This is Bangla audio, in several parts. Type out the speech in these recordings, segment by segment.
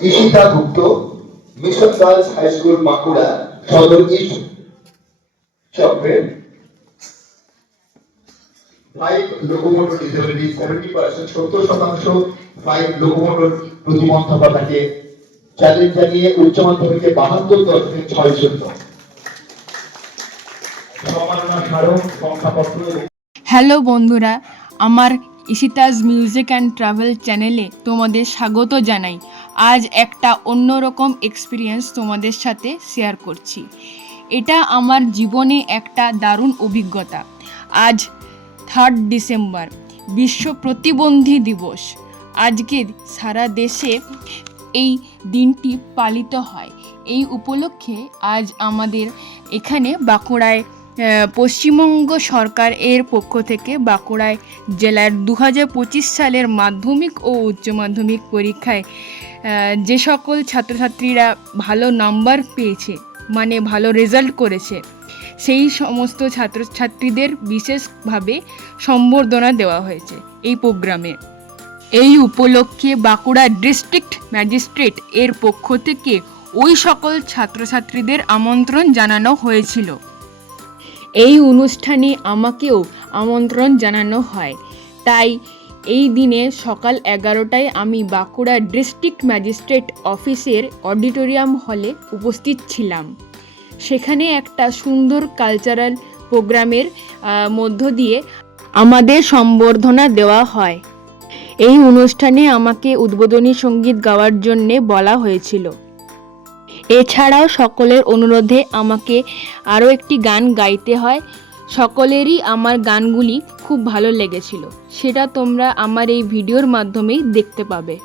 Ishita Gupta, mission girls high school Bankura সদর ইস্ট চক্রের 5 লোকোমোটর ডিসেবিলিটি 70%, 70% 5 লোকোমোটর প্রতিবন্ধকতাকে চ্যালেঞ্জ জানিয়ে উচ্চ মাধ্যমিকে 72.6 সম্মাননা স্মারক সংখ্যাপত্র। হ্যালো বন্ধুরা, আমার ঈশিতাজ মিউজিক অ্যান্ড ট্রাভেল চ্যানেলে তোমাদের স্বাগত জানাই। আজ একটা অন্যরকম এক্সপিরিয়েন্স তোমাদের সাথে শেয়ার করছি। এটা আমার জীবনে একটা দারুণ অভিজ্ঞতা। আজ 3 ডিসেম্বর, বিশ্ব প্রতিবন্ধী দিবস। আজকে সারা দেশে এই দিনটি পালিত হয়। এই উপলক্ষে আজ আমাদের এখানে বাঁকুড়ায় পশ্চিমবঙ্গ সরকার এর পক্ষ থেকে বাঁকুড়ায় জেলার 2025 সালের মাধ্যমিক ও উচ্চ মাধ্যমিক পরীক্ষায় যে সকল ছাত্রছাত্রীরা ভালো নাম্বার পেয়েছে, মানে ভালো রেজাল্ট করেছে, সেই সমস্ত ছাত্রছাত্রীদের বিশেষভাবে সম্বর্ধনা দেওয়া হয়েছে এই প্রোগ্রামে। এই উপলক্ষে বাঁকুড়া ডিস্ট্রিক্ট ম্যাজিস্ট্রেট এর পক্ষ থেকে ওই সকল ছাত্রছাত্রীদের আমন্ত্রণ জানানো হয়েছিল। এই অনুষ্ঠানে আমাকেও আমন্ত্রণ জানানো হয়, তাই এই দিনে সকাল 11টায় আমি বাঁকুড়া ডিস্ট্রিক্ট ম্যাজিস্ট্রেট অফিসের অডিটোরিয়াম হলে উপস্থিত ছিলাম। সেখানে একটা সুন্দর কালচারাল প্রোগ্রামের মধ্য দিয়ে আমাদের সম্বর্ধনা দেওয়া হয়। এই অনুষ্ঠানে আমাকে উদ্বোধনী সঙ্গীত গাওয়ার জন্যে বলা হয়েছিল। এছাড়াও সকলের অনুরোধে আমাকে আরও একটি গান গাইতে হয়। সকলেরই আমার গানগুলি খুব ভালো লেগেছিল, সেটা তোমরা আমার এই ভিডিওর মাধ্যমেই দেখতে পাবে।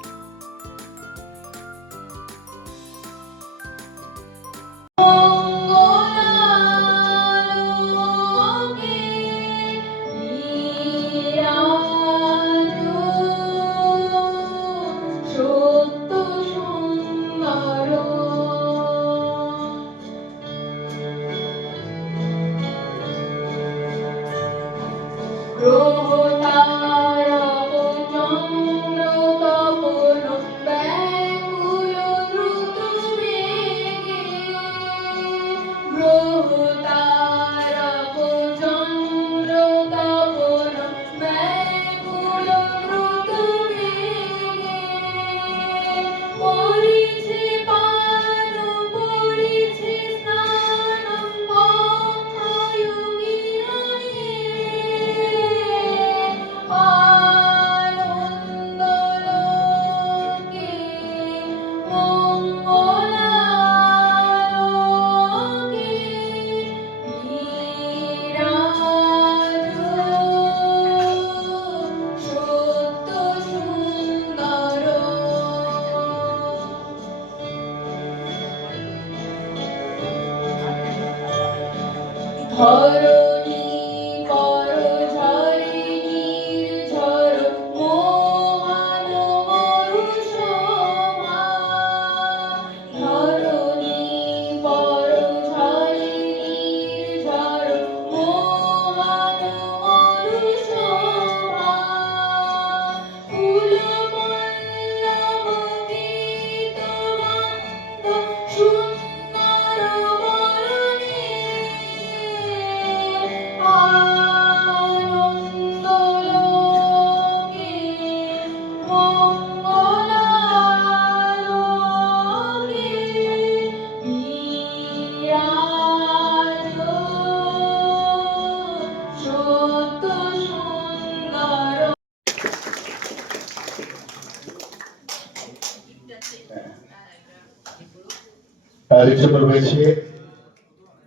তার জন্য রয়েছে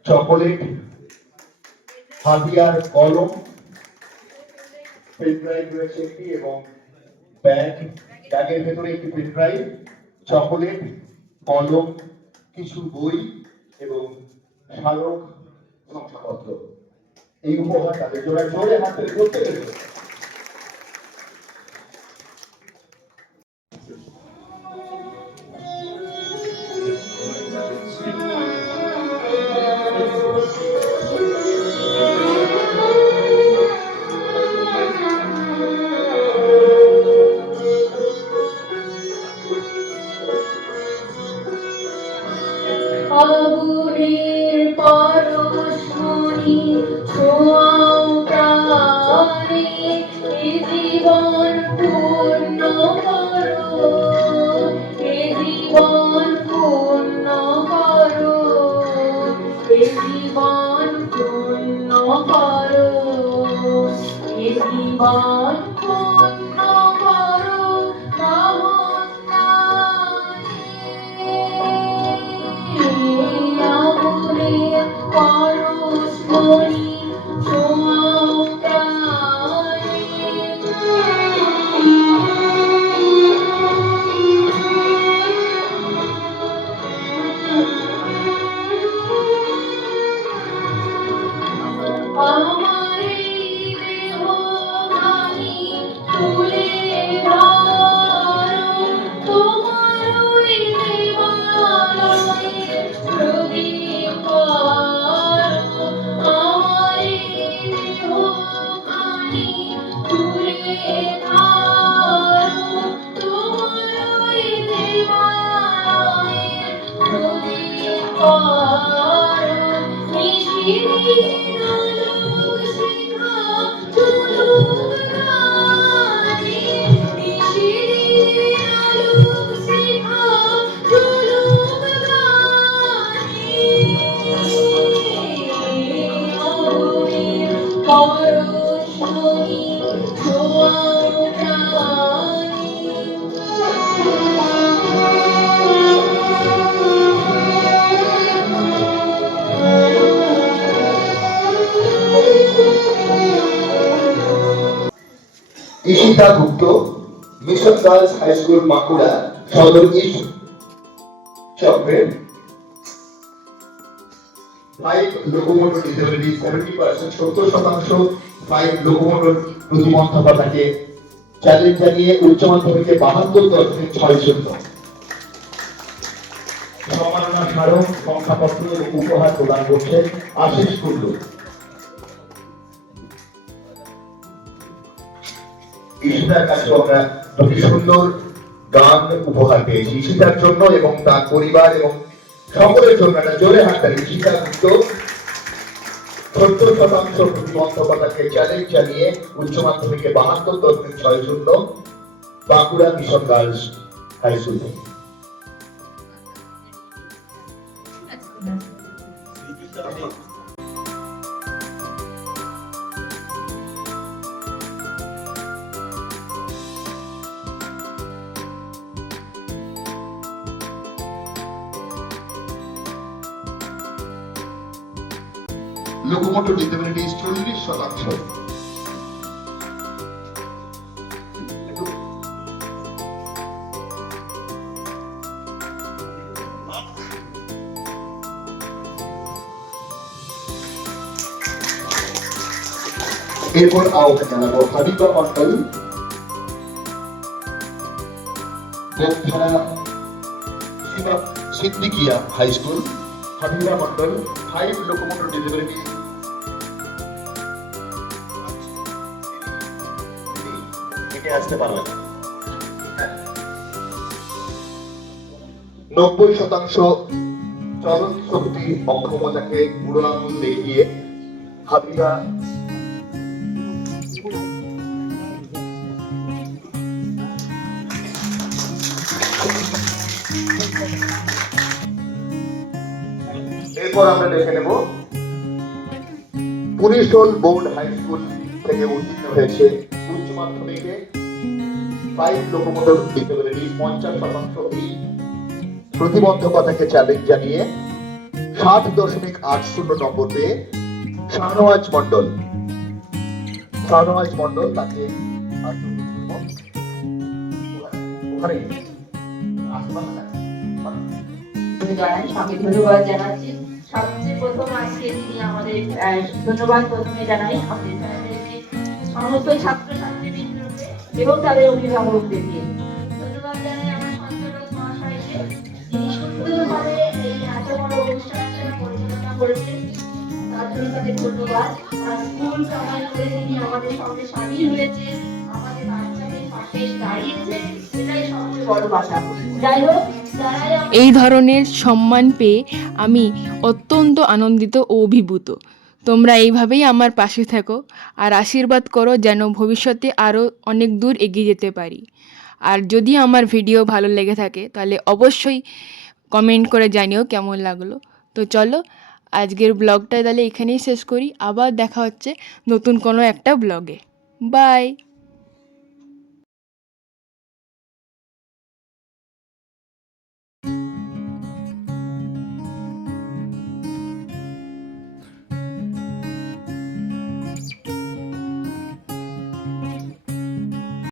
চকোলেট, হাতিয়ার, কলম, পেন ড্রাইভ রয়েছে একটি এবং ব্যাগের ভেতরে একটি পেন ড্রাইভ, চকোলেট, কলম, কিছু বই এবং স্মারক সংখ্যাপত্র। এই উপহার তাদের জোরে হাত তালি করতে পেরেছে। আগুনের পরশমণি ছোঁয়াও প্রাণে, এ জীবন পূর্ণ করো, এ জীবন পূর্ণ করো, এ জীবন পূর্ণ করো, এ জীবন পূর্ণ করো আগুনের পরশমণি ছোঁয়াও প্রাণে। আমার এই দেহখানি তুলে ধরো, তোমার ওই দেবালয়ে প্রদীপ করো। আমার এই দেহখানি তুলে ধরো, তোমার ওই দেবালয়ে প্রদীপ করো। নিশিদিন আলোক শিখা ঝুলুক গানে, নিশিদিন আলোক শিখা ঝুলুক গানে। আগুনের পরশমণি ছোঁয়াও প্রাণে। Ishita Gupta, mission girls high school Bankura সদর ইস্ট চক্রের 5 লোকোমোটর ডিসেবিলিটি 70%, 70% 5 লোকোমোটর প্রতিবন্ধকতাকে চ্যালেঞ্জ জানিয়ে উচ্চ মাধ্যমিকে 72.6 সম্মাননা স্মারক, সংখ্যাপত্র এবং উপহার প্রদান করছেন আশিস কুল্লু। ঈশিতার কাছে আমরা দুটি সুন্দর গান উপহার পেয়েছি, ঈশিতার জন্য এবং তার পরিবার এবং সকলের জন্য একটা জোরে হাততালি। ঈশিতা গুপ্ত 70% প্রতিবন্ধকতাকে চ্যালেঞ্জ জানিয়ে উচ্চ মাধ্যমিকে 72.6 Bankura mission girls high school থেকে। Locomotor disability 40%। এরপর আওয়াজ জানাবো Habiba Mondal, Siddiqia high school. Habiba Mondal 5 locomotor disability. আসতে পারবেন 90% চলন শক্তি অক্ষমতাকে বুড়ো আঙুল দেখিয়ে হাবিবা এরপর আমরা দেখে নেব পুরিশোল বোর্ড হাই স্কুল থেকে উত্তীর্ণ হয়েছে উচ্চ মাধ্যমিকে 5 লোকোমোটর ডিসেবিলিটি 50% প্রতিবন্ধকতাকে চ্যালেঞ্জ জানিয়ে 60.80 নম্বর পেয়ে শাহনওয়াজ মন্ডল। শাহনওয়াজ মন্ডল তাকে ওখানে সঙ্গে ধন্যবাদ জানাচ্ছি। সবচেয়ে প্রথম আজকে তিনি আমাদের ধন্যবাদ প্রথমে জানাই আমাদের চ্যানেলের সমস্ত ছাত্রছাত্রীবৃন্দকে এবং তাদের অভিভাবকদেরকে ধন্যবাদ জানাই আমার সঞ্চালক মহাশয়কে, তিনি সুন্দরভাবে এই এত বড় অনুষ্ঠানটা পরিচালনা করেছেন, তার জন্য তাদের ধন্যবাদ। আর স্কুল কামাই করে তিনি আমাদের সঙ্গে সামিল হয়েছে, আমাদের বাচ্চাদের পাশে দাঁড়িয়েছে, এটাই সবচেয়ে বড় কথা। যাই হোক, যারাই এই ধরনের সম্মান পেয়ে আমি অত্যন্ত আনন্দিত ও অভিভূত। তোমরা এইভাবেই আমার পাশে থাকো আর আশীর্বাদ করো যেন ভবিষ্যতে আরও অনেক দূর এগিয়ে যেতে পারি। আর যদি আমার ভিডিও ভালো লেগে থাকে তাহলে অবশ্যই কমেন্ট করে জানিও কেমন লাগলো। তো চলো আজকের ব্লগটা তাহলে এখানেই শেষ করি, আবার দেখা হচ্ছে নতুন কোনো একটা ব্লগে। বাই।